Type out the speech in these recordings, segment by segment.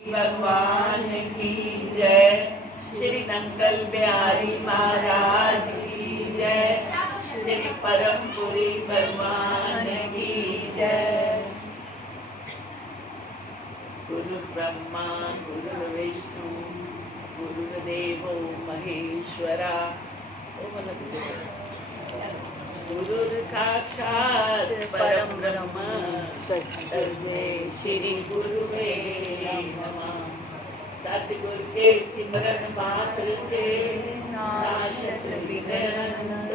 भगवान की जय। श्री नंगल बिहारी महाराज की जय। श्री परमपुरी भगवान की जय। गुरु ब्रह्मा गुरु विष्णु गुरुदेवो महेश्वरा। गुरु साक्षात परम ब्रह्म तस्मै श्री गुरुवे नमः। सतगुरु के सिमरन मात्र से नाशत विघ्नंत,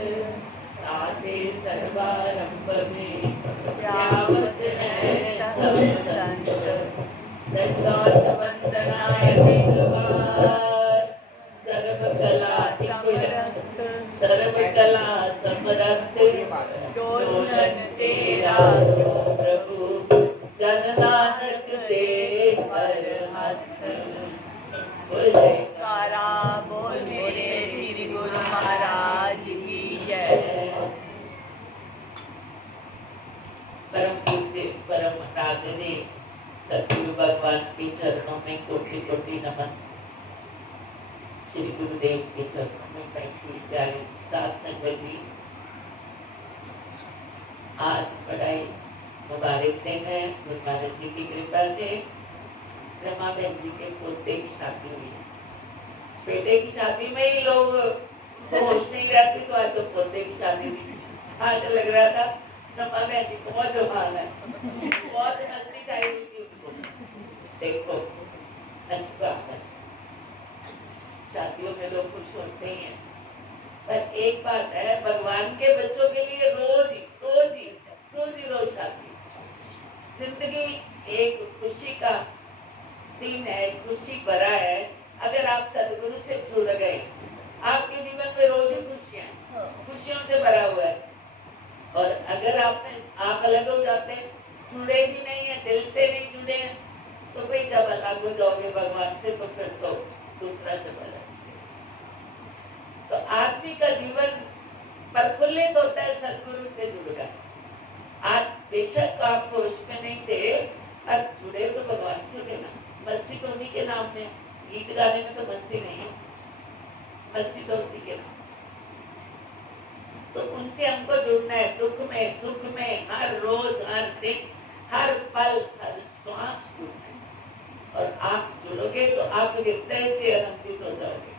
ताते सर्वारंभ में त्यावत है सब संत। दंडवत वंदनाय विद्वान, सर्व कला समरथ, डोलन तेरा तो प्रभु, जन नानक दे पर हाथ। कारा बोल मेरे श्री गुरु महाराज की जय। परम पूज्य परम आदरणीय सतगुरु भगवान के चरणों में कोटि कोटि नमन। श्री गुरुदेव के चरणों में बैठी प्यारे साथ संगत जी, आज बड़ा मुबारक दिन है। गुरु महाराज जी की कृपा से ब्रह्मा बहन जी के पोते की शादी हुई। बेटे की शादी में ही लोग होश नहीं रहती, तो आज तो पोते की शादी हुई। आज लग रहा था ब्रह्मा बहन जी को बहुत जुबान है, बहुत मस्ती चाहिए थी उनको। देखो अच्छी बात है, शादियों में लोग खुश होते ही हैं, पर एक बात है, भगवान के बच्चों के लिए रोज ही शादी। जिंदगी एक खुशी का दिन है, खुशी भरा है। अगर आप सदगुरु से जुड़ गए, आपके जीवन में रोज ही खुशियों से भरा हुआ है। और अगर आप अलग हो जाते हैं, जुड़े भी नहीं है, दिल से नहीं जुड़े हैं, तो भाई जब अलग हो जाओगे भगवान से, तो फिर तो दूसरा से अलग। तो आदमी का जीवन प्रफुल्लित होता है सदगुरु से जुड़कर। आज बेशक आप होश में नहीं थे, अब जुड़े तो भगवान से थे ना। मस्ती तो उन्हीं के नाम में, गीत गाने में तो मस्ती नहीं है, मस्ती तो उसी के नाम। तो उनसे हमको जुड़ना है, दुख में सुख में, हर रोज हर दिन हर पल हर श्वास जुड़ना है। और आप जुड़ोगे तो आप हृदय से आनंदित हो जाओगे।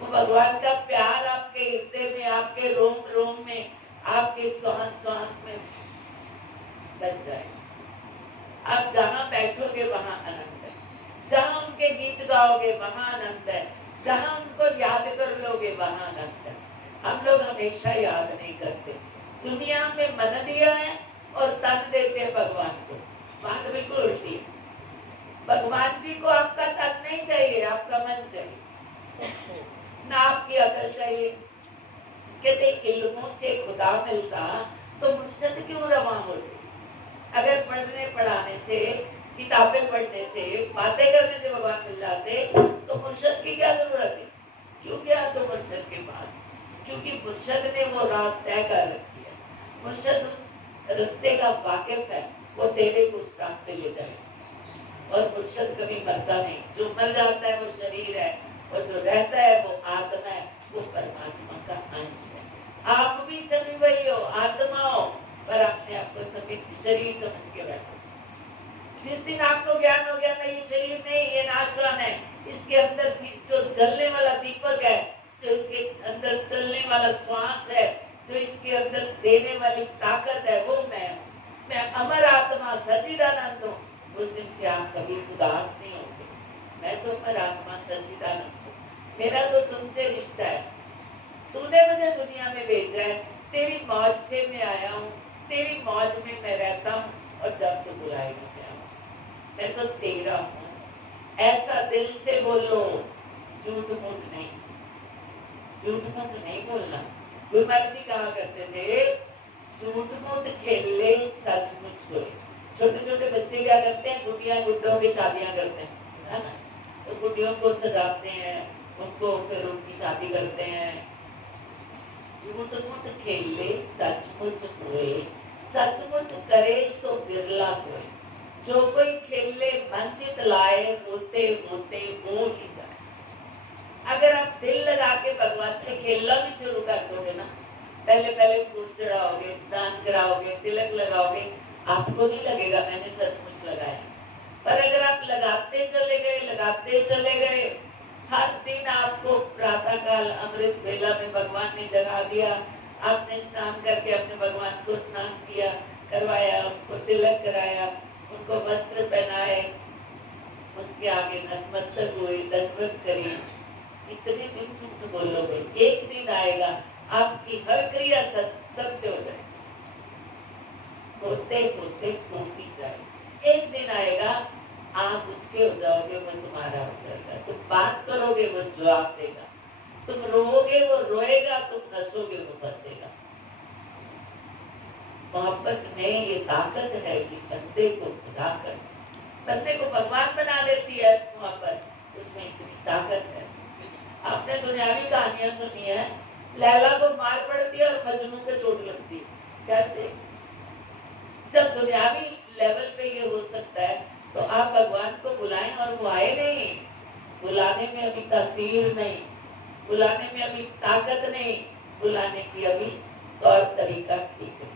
वो भगवान का प्यार आपके हृदय में, आपके रोम रोम में, आपके श्वास श्वास में बच जाएगा। आप जहाँ बैठोगे वहाँ आनंद है, जहाँ उनके गीत गाओगे वहाँ आनंद है, जहाँ उनको याद कर लोगे वहाँ आनंद है। हम लोग हमेशा याद नहीं करते। दुनिया में मन दिया है और तन देते हैं भगवान को। बात बिल्कुल उल्टी है। भगवान जी को आपका तन नहीं चाहिए, आपका मन चाहिए, ना आपकी अकल चाहिए। कहते इल्मों से खुदा मिलता तो मुर्शद क्यों रवा होते। अगर पढ़ने पढ़ाने से, किताबें पढ़ने से, बातें करने से भगवान मिल जाते, तो मुर्शद की क्या जरूरत है। क्यों गया तो मुर्शद के पास? क्योंकि मुर्शद ने वो राह तय कर रखी है। मुर्शद उस रास्ते का वाकिफ है, वो तेरे को उस राह पे ले जाए। और मुर्शद कभी मरता नहीं। जो मर जाता है वो शरीर है, और जो रहता है वो आत्मा है, वो परमात्मा का अंश है। आप भी सभी वही हो, आत्मा हो, पर अपने आप को सभी शरीर समझ के बैठो। जिस दिन आपको ज्ञान हो गया, नहीं ये शरीर नहीं, ये नाशवान है, इसके अंदर जो जलने वाला दीपक है, जो इसके अंदर चलने वाला श्वास है, जो इसके अंदर देने वाली ताकत है, वो मैं हूँ। मैं अमर आत्मा सच्चिदानंद हूँ। उस दिन से आप कभी उदास नहीं होते। मैं तो अमर आत्मा सच्चिदानंद हूँ, मेरा तो तुमसे रिश्ता है। तूने मुझे दुनिया में भेजा है, तेरी मौज से मैं आया हूँ, तेरी मौज में मैं रहता हूँ, और जब तू बुलाएगा मैं तो तेरा हूँ। ऐसा दिल से बोलो, झूठ मूठ नहीं, झूठ मूठ नहीं बोलना। गुरु महाराज जी कहा करते थे, झूठ मूठ खेले सचमुच होए। छोटे छोटे बच्चे क्या करते हैं, गुड़िया गुड्डों की शादियां करते हैं, है ना। तो गुड़ियों को सजाते हैं, उनको फिर उनकी शादी करते हैं। झूठ मूठ खेले सचमुच होए, सचमुच करे सो बिरला होए। जो कोई खेले वंचित लाए, होते होते हो ही जाए। अगर आप दिल लगा के भगवान से खेलना भी शुरू कर दोगे ना, पहले पहले फूल चढ़ाओगे, स्नान कराओगे, तिलक लगाओगे, आपको नहीं लगेगा मैंने सचमुच लगाया। पर अगर आप लगाते चले गए, हर दिन आपको प्रातः काल अमृत वेला में भगवान ने जगा दिया, आपने स्नान करके अपने भगवान को स्नान किया, करवाया, उनको तिलक कराया, उनको वस्त्र पहनाए, उनके आगे नतमस्तक हुए, दंडवत करी, इतने दिन झूठ बोलोगे, एक दिन आएगा आपकी हर क्रिया सत्य हो जाए, होते होते होती जाए। एक दिन आएगा आप उसके हो जाओगे, वो तुम्हारा हो जाएगा। तुम बात करोगे, वो जवाब देगा। तुम रोओगे, वो रोएगा। तुम हंसोगे, वो हंसेगा। मोहब्बत में ये ताकत है कि बंदे को खुदा कर, बंदे को भगवान बना देती है। मोहब्बत उसमें इतनी ताकत है। आपने दुनियावी कहानियां सुनी है, लैला को मार पड़ती है और मजनू को चोट लगती है। कैसे? जब दुनियावी लेवल पे ये हो सकता है, तो आप भगवान को बुलाएं और वो आए नहीं। बुलाने में अभी तासीर नहीं, बुलाने में अभी ताकत नहीं, बुलाने की अभी तौर तरीका ठीक है।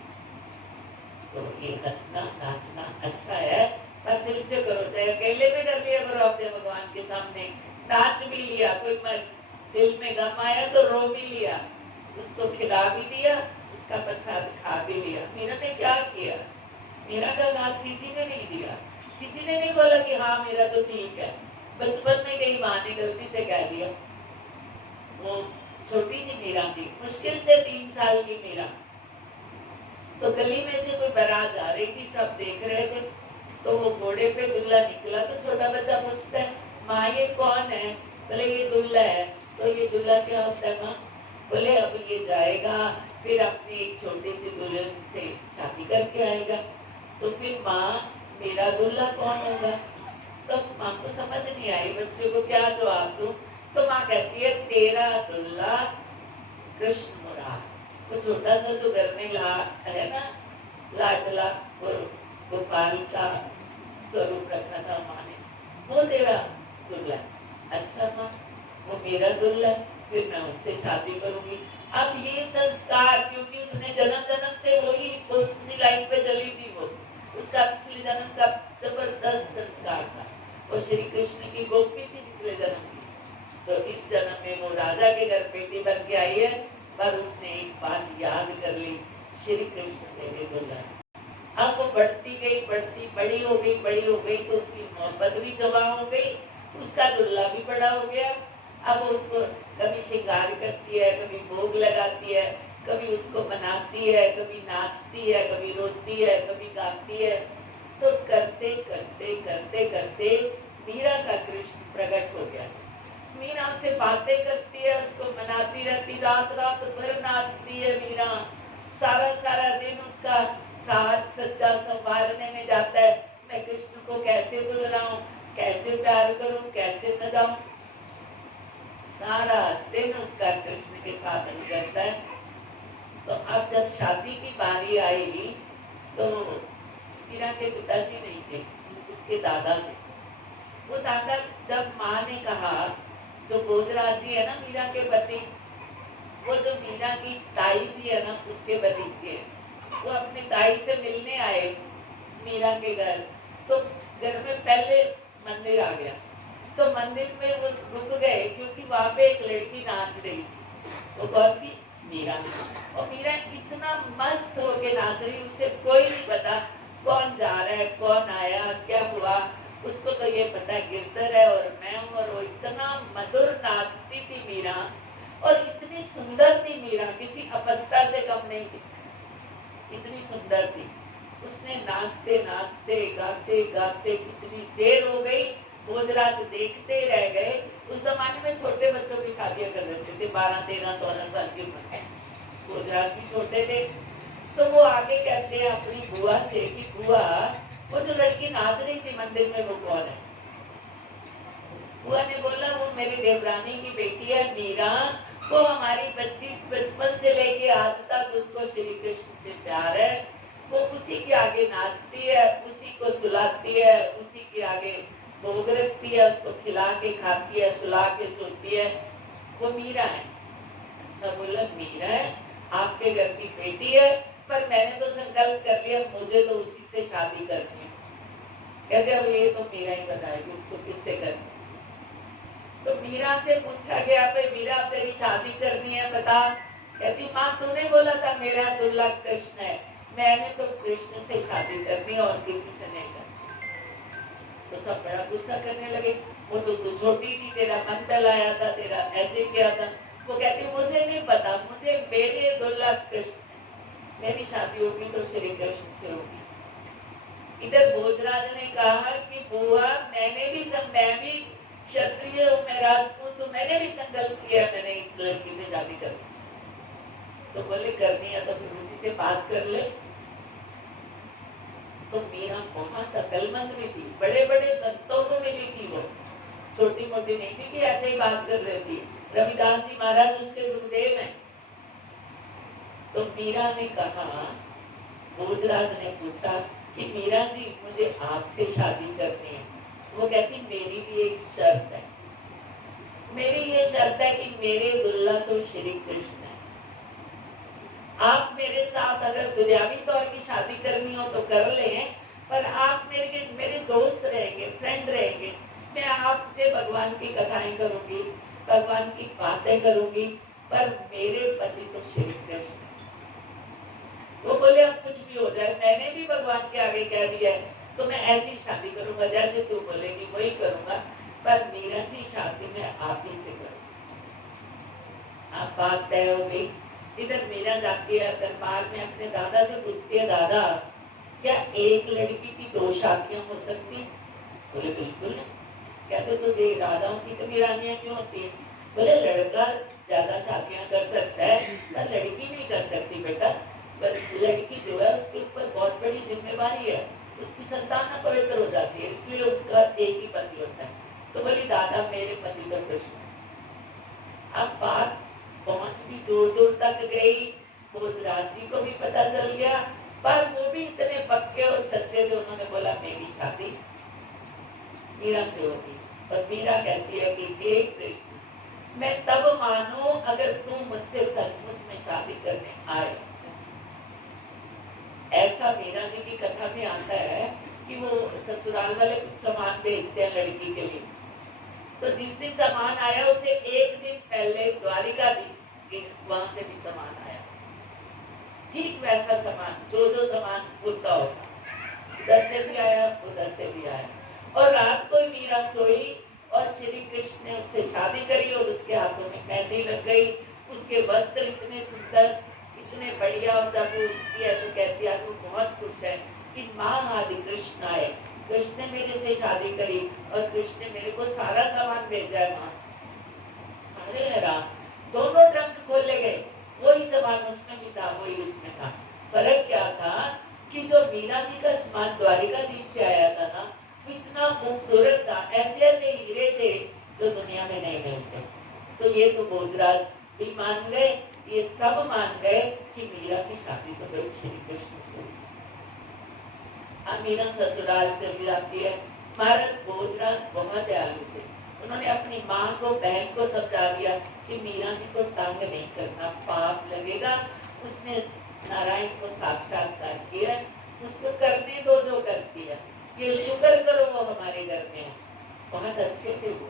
तो ये हंसना नाचना अच्छा है, पर दिल से करो। चाहे अकेले में कर लिया करो अपने भगवान के सामने, नाच भी लिया, कोई दिल में गम आया तो रो भी लिया, उसको खिला भी दिया, उसका प्रसाद खा भी लिया। मीरा ने क्या किया? मीरा का साथ किसी ने नहीं दिया, किसी ने नहीं बोला कि हाँ मेरा तो ठीक है। बचपन में कहीं माँ ने गलती से कह दिया। वो छोटी सी मीरा थी, मुश्किल से 3 साल की मीरा। तो गली में से कोई बारात आ रही थी, सब देख रहे थे। तो वो घोड़े पे दूल्हा निकला, तो छोटा बच्चा पूछता है, माँ ये कौन है? बोले ये दूल्हा है। तो ये दूल्हा क्या होता है माँ? बोले अब ये जाएगा, फिर अपनी एक छोटी सी दुल्हन से शादी करके आएगा। तो फिर माँ मेरा दूल्हा कौन होगा? तो माँ को समझ नहीं आई, बच्चे को क्या जवाब दूं? तो माँ कहती है तेरा दूल्हा कृष्ण मुराद। वो छोटा सा जो घर में है ना, लाडला गोपाल का स्वरूप रखा था माँ ने, वो तेरा दूल्हा। अच्छा माँ, वो मेरा दूल्हा है, फिर मैं उससे शादी करूंगी। अब ये संस्कार, क्योंकि उसने जन्म जन्म से वही उसी लाइन पे चली थी, वो उसका पिछले जन्म का जबरदस्त संस्कार था। वो श्री कृष्ण की गोपी थी पिछले जन्म की, तो इस जन्म में वो राजा के घर बेटी बन के आई है। पर उसने एक बात याद कर ली, श्री कृष्ण मेरे दूल्हा। अब वो बढ़ती गई, बड़ी हो गई, तो उसकी मोहब्बत भी जमा हो गई, उसका दूल्हा भी बड़ा हो गया। अब उसको कभी श्रृंगार करती है, कभी भोग लगाती है, कभी उसको मनाती है, कभी नाचती है, कभी रोती है, कभी गाती है। तो करते करते करते करते मीरा का कृष्ण प्रकट हो गया। मीरा उससे बातें करती है, उसको मनाती रहती, रात रात भर नाचती है मीरा। सारा सारा दिन उसका साज सज्जा संवारने में जाता है, मैं कृष्ण को कैसे दुल्हनाऊं, कैसे प्यार करूं, कैसे सजाऊं। सारा दिन उसका कृष्ण के साथ गुजरता है। तो अब जब शादी की बारी आई, तो मीरा के पिताजी नहीं थे, उसके दादा थे। वो दादा, जब माँ ने कहा, जो भोजराज जी है ना मीरा के पति, वो जो मीरा की ताई जी है ना उसके भतीजे, वो अपनी ताई से मिलने आए मीरा के घर। तो घर में पहले मंदिर आ गया, तो मंदिर में वो रुक गए, क्योंकि वहां पे एक लड़की नाच रही थी। वो कौन थी? मीरा। और मीरा इतना मस्त होके नाच रही, उसे कोई नहीं पता कौन जा रहा है, कौन आया, क्या हुआ। उसको तो ये पता गिरधर है और मैं हूँ। और वो इतना मधुर नाचती थी मीरा, और इतनी सुंदर थी मीरा, किसी अपस्ता से कम नहीं थी, इतनी सुंदर थी। उसने नाचते नाचते गाते गाते कितनी देर हो गई, भोजराज देखते रह गए। उस जमाने में छोटे बच्चों की शादियां कर देते थे, 12, 13, 14 साल की उम्र। भोजराज भी छोटे थे। तो वो आगे कहते हैं अपनी बुआ से कि बुआ, वो जो लड़की नाच रही थी मंदिर में, वो कौन है? बुआ ने बोला वो मेरी देवरानी की बेटी है मीरा। वो हमारी बच्ची बचपन से लेके आज तक उसको श्री कृष्ण से प्यार है, वो उसी के आगे नाचती है, उसी को सुलाती है, उसी के आगे भोग रखती है, उसको खिला के खाती है, सुला के सोती है। वो मीरा है। अच्छा बोला, मीरा है, आपके घर की बेटी है, पर मैंने तो संकल्प कर लिया मुझे तो उसी से शादी करनी है। कहते अब ये तो मीरा ही बताएगी उसको किससे करनी। तो मीरा से पूछा गया, भाई मीरा तेरी शादी करनी है बता। कहती माँ तूने बोला था मेरा दूल्हा कृष्ण है, मैंने तो कृष्ण से शादी करनी और किसी से नहीं करनी। तो सब बड़ा गुस्सा करने लगे, वो तो तू छोटी थी, तेरा मन बहलाया था, तेरा ऐसे किया था। वो कहती मुझे नहीं पता, मुझे मेरे दूल्हा कृष्ण, मेरी शादी होगी तो श्री कृष्ण से होगी। इधर भोजराज ने कहा कि बुआ मैं भी क्षत्रिय हूँ, मैं राजपूत हूँ, मैंने भी संकल्प किया मैंने इस लड़की से शादी करनी। तो बोले करनी है तो फिर उसी से बात कर ले। तो मीरा बहुत अकलमंद भी थी, बड़े बड़े संतों को मिली थी, वो छोटी मोटी नहीं थी कि ऐसे ही बात कर रही थी। रविदास जी महाराज उसके गुरुदेव हैं। तो मीरा ने कहा, भोजराज ने पूछा कि मीरा जी मुझे आपसे शादी करनी है। वो कहती मेरी भी एक शर्त है, मेरी ये शर्त है कि मेरे दुल्हा तो श्री कृष्ण है। आप मेरे साथ अगर दुनियावी तौर की शादी करनी हो तो कर लें, पर आप मेरे दोस्त रहेंगे, फ्रेंड रहेंगे। मैं आपसे भगवान की कथाएं करूंगी, भगवान की बातें करूंगी, पर मेरे पति तो श्री कृष्ण है। वो बोले अब कुछ भी हो जाए, मैंने भी भगवान के आगे कह दिया है तो मैं ऐसी शादी करूंगा, जैसे तू बोलेगी वही करूंगा, पर मीरा जी शादी में आप ही से करूंगा। आप बात तय हो गई। इधर मीरा जाती है दरबार में, अपने दादा से पूछती है, दादा क्या एक लड़की की दो शादियां हो सकती? बोले बिल्कुल नहीं। कहते तो देख राजाओं की कभी रानियां क्यों होती है? बोले लड़का ज्यादा शादियां कर सकता है पर लड़की नहीं कर सकती बेटा। लड़की जो है उसके ऊपर बहुत बड़ी जिम्मेवारी है, उसकी संतान अपवित्र हो जाती है, इसलिए उसका एक ही पति होता है। तो बोली दादा मेरे पति तो कृष्ण। अब बात पहुंच भी दूर दूर तक गई, भोजराज जी को भी पता चल गया, पर वो भी इतने पक्के और सच्चे थे, उन्होंने बोला मेरी शादी मीरा से होगी। और मीरा कहती है कि हे कृष्ण मैं तब मानू अगर तू मुझसे सचमुच में शादी करने आए। ऐसा मीरा जी की कथा में आता है कि वो ससुराल वाले कुछ सामान भेजते हैं लड़की के लिए। तो जिस दिन सामान आया उससे एक दिन पहले द्वारिकाधीश के वहां से भी सामान आया, ठीक वैसा सामान जो सामान होता होगा, उधर से भी आया उधर से भी आया। और रात को मीरा सोई और श्री कृष्ण ने उससे शादी करी और उसके हाथों में मेहंदी लग गई। उसके वस्त्र इतने सुंदर इतने बढ़िया, और जब वो ऐसे कहती है वो बहुत खुश है कि माँ आदि कृष्ण आए, कृष्ण ने मेरे से शादी करी और कृष्ण ने मेरे को सारा सामान भेजा है। माँ सारे हैरान, दोनों ट्रंक खोले गए, वही सामान उसमें भी था वही उसमें था। फर्क क्या था कि जो मीरा जी का सामान द्वारिकाधीश से आया था ना, इतना खूबसूरत था, ऐसे ऐसे हीरे थे जो दुनिया में नहीं मिलते। तो ये तो भोजराज भी मान गए, ये सब मान गए कि मीरा की शादी तो भाई श्री कृष्ण से हुई। अब मीरा ससुराल चली जाती है। महाराज भोजराज बहुत दयालु थे, उन्होंने अपनी माँ को बहन को समझा दिया कि मीरा जी को तंग नहीं करना, पाप लगेगा। उसने नारायण को साक्षात्कार किया, उसको करने दो जो करती है, ये शुक्र करो वो हमारे घर में है। बहुत अच्छे थे वो,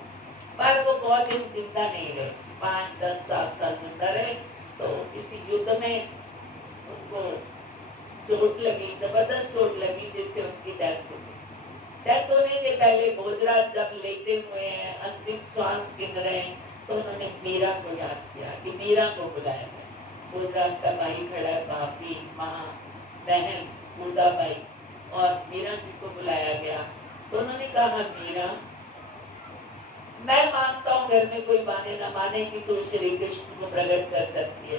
पर वो बहुत दिन जिंदा नहीं रहे, 5-10 साल जिंदा रहे। तो किसी युद्ध में उनको चोट लगी, जबरदस्त चोट लगी, जिससे उनकी डेथ हो गई। डेथ होने से पहले भोजराज जब लेटे हुए हैं, अंतिम श्वास गिन रहे हैं, तो उन्होंने मीरा को याद किया कि मीरा को बुलाया जाए। भोजराज का भाई खड़ा है, भाभी, माँ, बहन, मुदा भाई, और मीरा जी को बुलाया गया। तो उन्होंने कहा मीरा मैं मानता हूँ घर में कोई माने ना माने कि तू श्री कृष्ण को प्रकट कर सकती है।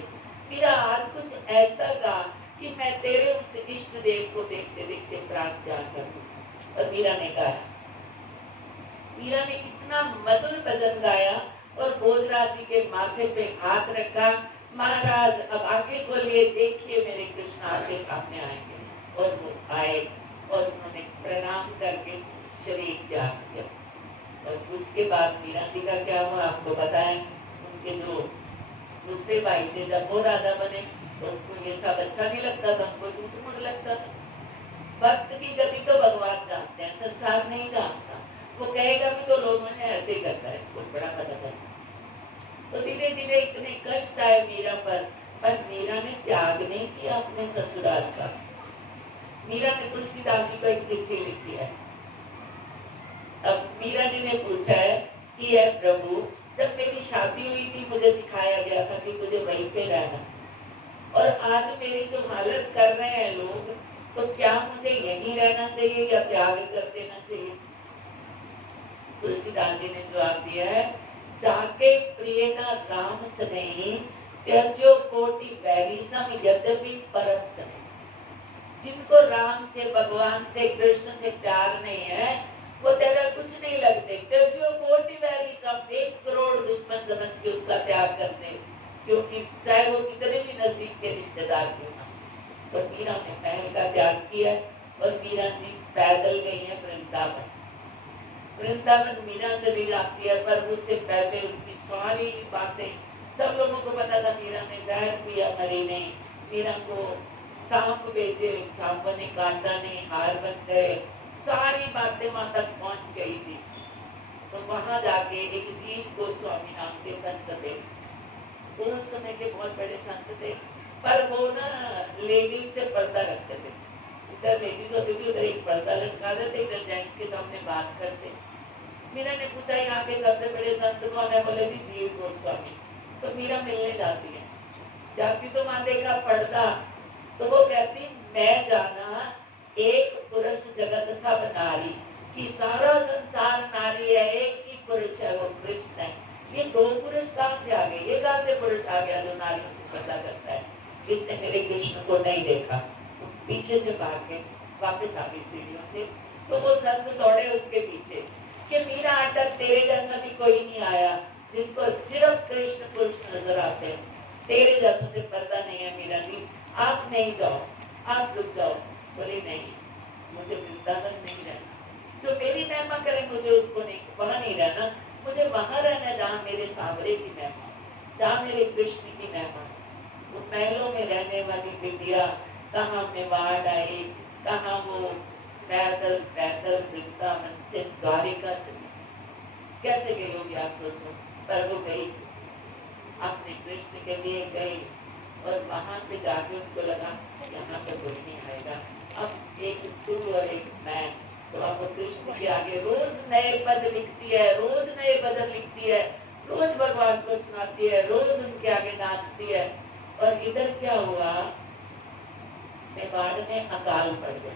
मीरा आज कुछ ऐसा गा कि मैं तेरे उस इष्ट देव को देखते देखते प्राण त्याग कर दूं। और मीरा ने गाया, मीरा ने इतना मधुर भजन गाया और भोजराज जी के माथे पे हाथ रखा। महाराज अब आंखें खोलिए, देखिए मेरे कृष्ण आपके सामने आएंगे। और वो आए और उन्होंने प्रणाम करके शरीर त्याग किया। और उसके बाद मीरा जी का क्या हुआ आपको पता है। उनके जो दूसरे भाई थे जब वो राजा बने तो उनको ये सब अच्छा नहीं लगता था, उनको झूठ मूठ लगता था। भक्त की गति तो भगवान जानते हैं, संसार नहीं जानता। वो कहेगा भी तो लोगों ने ऐसे ही करता है, इसको बड़ा पता चलता। तो धीरे धीरे इतने कष्ट आए मीरा पर मीरा ने त्याग नहीं किया अपने ससुराल का। मीरा ने तुलसीदास जी को एक चिट्ठी लिखी है। अब मीरा जी ने पूछा है कि है प्रभु, जब मेरी शादी हुई थी मुझे सिखाया गया था कि मुझे वहीं पे रहना, और आज मेरी जो हालत कर रहे हैं लोग, तो क्या मुझे यहीं रहना चाहिए या त्याग कर देना चाहिए। तुलसीदास जी ने जवाब दिया है, जाके प्रिय ना राम सनेही, त्यज्यो कोटि वैरी सम यद्यपि परम सनेही। जिनको राम से, भगवान से, कृष्ण से प्यार नहीं है, वो तेरा कुछ नहीं लगते। त्यज्यो कोटि वैरी सम, 1 करोड़ दुश्मन समझ के उसका त्याग कर दे, क्योंकि चाहे वो कितने भी नजदीक के रिश्तेदार क्यों ना। तो मीरा ने महल का त्याग किया और मीरा जी पैदल गई है वृंदावन। वृंदावन मीरा चली जाती है, पर उससे पहले उसकी सारी बातें सब लोगों को पता था। मीरा ने जहर पिया, मरी नहीं। मीरा को सांप बेचे, सांपों ने काटा नहीं, हार बन गए, सारी बातें वहां तक पहुंच गई थी। तो वहां जाके एक जीव गोस्वामी नाम के संत थे, उस समय के बहुत बड़े संत थे, पर वो ना लेडीज से पर्दा रखते थे। इधर लेडीज होती थी, उधर एक पर्दा लटका देते, इधर जेंट्स के सामने बात करते। मीरा ने पूछा यहाँ के सबसे बड़े संत कौन है, बोले जी जीव गोस्वामी। तो मीरा मिलने जाती है, जाती तो वहां देखा पर्दा, तो वो कहती मैं जाना एक पुरुष जगत सब नारी, कि सारा संसार नारी है, एक ही पुरुष है वो कृष्ण है। ये 2 पुरुष कहाँ से आ गए, ये कहाँ से पुरुष आ गया जो नारियों से पर्दा करता है। इसने मेरे कृष्ण को नहीं देखा, पीछे से भाग के वापस आ गई सीढ़ियों से। तो वो संत दौड़े उसके पीछे कि मीरा अटक, तेरे जैसा भी कोई नहीं आया जिसको सिर्फ कृष्ण पुरुष नजर आते हैं, तेरे जैसों से पर्दा नहीं है मीरा जी, आप नहीं जाओ, आप रुक जाओ। बोले नहीं, मुझे वृंदावन नहीं रहना, जो मेरी महिमा करे मुझे उसको नहीं, वहां नहीं रहना, मुझे वहां रहना जहाँ मेरे सांवरे की महिमा, जहाँ मेरे कृष्ण की महिमा। वो महलों में रहने वाली बिटिया कहाँ मेवाड़ आई, कहाँ वो पैदल पैदल वृंदावन से द्वारिका चली, कैसे गई होगी आप सोचो। पर वो गई, अपने कृष्ण के लिए गई, और वहां पे जाके उसको लगा यहाँ पे कोई नहीं आएगा, अब एक तू और एक मैं। तो अब वो कृष्ण के आगे रोज नए पद लिखती है, रोज नए भजन लिखती है, रोज भगवान को सुनाती है, रोज उनके आगे नाचती है। और इधर क्या हुआ, मेवाड़ में अकाल पड़ गया,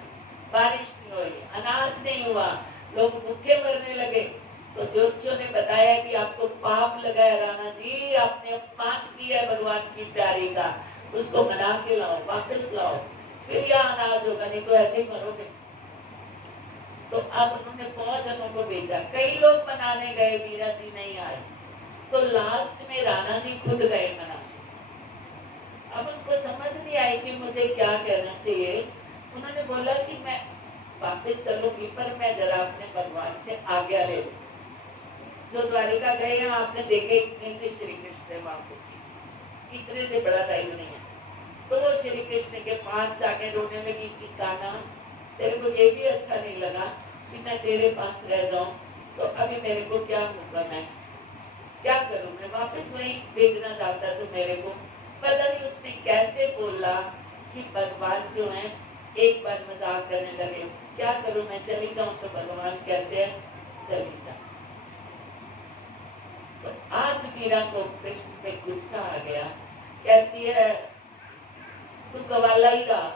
बारिश नहीं हुई, अनाज नहीं हुआ, लोग भूखे मरने लगे। तो ज्योतिषियों ने बताया कि आपको पाप लगा है राणा जी, आपने अपमान किया है भगवान की प्यारी का, उसको मना के लाओ, वापस लाओ, फिर यहाँ अनाज होगा, नहीं तो ऐसे ही मरोगे। तो अब उन्होंने 5 जनों को भेजा, कई लोग मनाने गए, मीरा जी नहीं आए, तो लास्ट में राणा जी खुद गए मनाने। अब उनको समझ नहीं आई कि मुझे क्या कहना चाहिए। उन्होंने बोला कि मैं वापस चलूंगी, पर मैं जरा अपने भगवान से आज्ञा ले लूं। जो द्वारिका गए हैं आपने देखे, इतने से श्री कृष्ण वहां को, इतने से बड़ा साइज नहीं है। तो वो श्री कृष्ण के पास जाके रोने लगी कि कान्हा, तेरे को ये भी अच्छा नहीं लगा कि मैं तेरे पास रह जाऊं, तो अभी मेरे को क्या होगा, मैं क्या करूं, मैं वापस वहीं भेजना चाहता था मेरे को। पता नहीं उसने कैसे बोला कि भगवान जो है एक बार मजाक करने लगे, क्या करूं मैं, चली जाऊं, तो भगवान कहते हैं चली जा। तो आज मीरा को कृष्ण पे गुस्सा आ गया, कहती है तू गवाला ही रहा,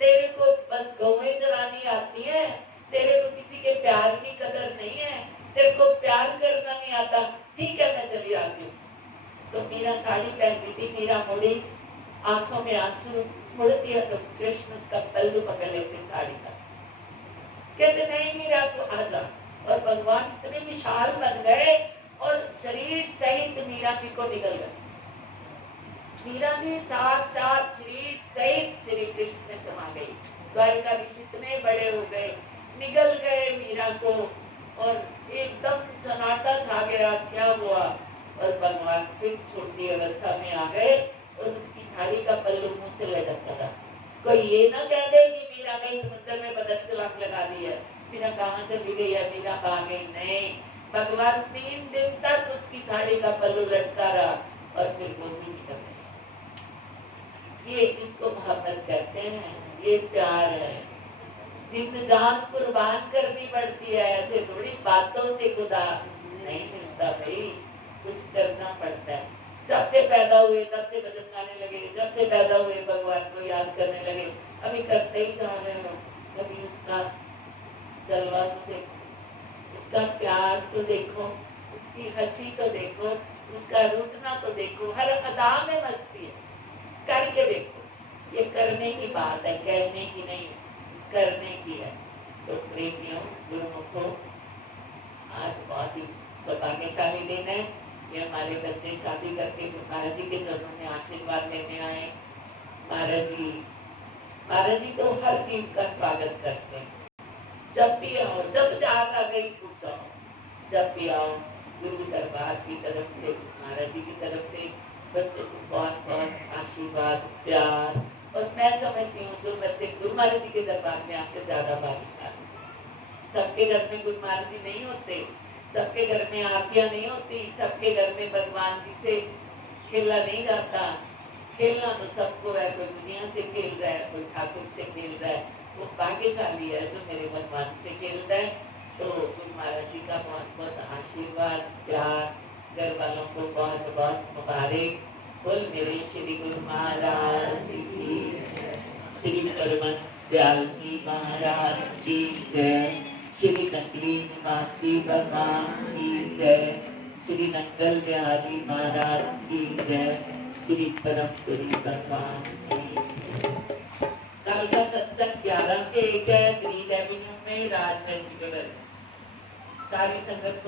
तेरे को बस गौएं चरानी आती है, तेरे को किसी के प्यार की कदर नहीं है, तेरे को प्यार करना नहीं आता, ठीक है मैं चली आती हूँ। तो मीरा साड़ी पहनती थी, मीरा मुड़ी, आंखों में आंसू, मुड़ती है तो कृष्ण उसका पल्लू पकड़ लेते साड़ी का, कहते नहीं मीरा तू आजा। और भगवान इतने विशाल बन गए और शरीर सहित मीरा जी को निकल गए। मीरा जी साक्षात शरीर सहित श्री कृष्ण में समा गई। द्वारकाधीश इतने बड़े हो गए, निगल गए मीरा को, और एकदम सन्नाटा छा गया, क्या हुआ। और भगवान फिर छोटी अवस्था में आ गए और उसकी साड़ी का पल्लू मुंह से लटक लगा। कोई ये ना कह दे कि मीरा कहीं समुद्र में बदन चलाक लगा दी है, मीरा कहाँ चली गई है, मीरा कहाँ गई। नहीं, भगवान 3 दिन तक उसकी साड़ी का पल्लू लटका रहा और फिर वो भी निकल गई। ये इसको मोहब्बत कहते हैं, ये प्यार है। जिंद जान कुर्बान करनी पड़ती है, ऐसे थोड़ी बातों से खुदा नहीं मिलता भाई, कुछ करना पड़ता है। जब से पैदा हुए तब से भजन गाने लगे, जब से पैदा हुए भगवान को याद करने लगे, अभी करते ही जा रहे हो। कभी उसका जलवा तो देखो, उसका प्यार तो देखो, उसकी हंसी तो देखो, उसका रूठना तो देखो, हर अदा में मस्ती है। करके देखो, ये करने की बात है, कहने की नहीं, करने की है। तो प्रेमियों, गुरुमुखों, आज बहुत ही सौभाग्यशाली दिन है। ये हमारे बच्चे शादी करके महाराज जी के चरणों में आशीर्वाद लेने आए। महाराज जी तो हर चीज का स्वागत करते हैं। जब भी आओ, जब जाग आ गई पूछो, जब भी आओ, गुरु दरबार की तरफ से, महाराज जी की तरफ से बच्चों को बहुत बहुत आशीर्वाद, प्यार। और मैं समझती हूँ जो बच्चे गुरु महाराज जी के दरबार में आके ज्यादा भाग्यशाली। सबके घर में गुरु महाराज जी नहीं होते, सबके घर में आरतियां नहीं होती, सबके घर में भगवान जी से खेला नहीं जाता। खेलना तो सबको है, कोई दुनिया से खेल रहा है, कोई ठाकुर से खेल रहा है, वो भाग्यशाली है जो मेरे भगवान से खेल रहा है। तो गुरु महाराज जी का बहुत बहुत आशीर्वाद, प्यार, घर वालों को बहुत बहुत मुबारक। बोल मेरे श्री गुरु महाराज की, श्री परमहंस दयाल जी महाराज की जय, श्री नकली निवासी भगवान की जय, श्री नंगल बिहारी महाराज की जय, श्री परम श्री भगवान की जय। कल का सत्संग 11 से 1 है, ग्रीन एवेन्यू में, राजगंज। सारी संगत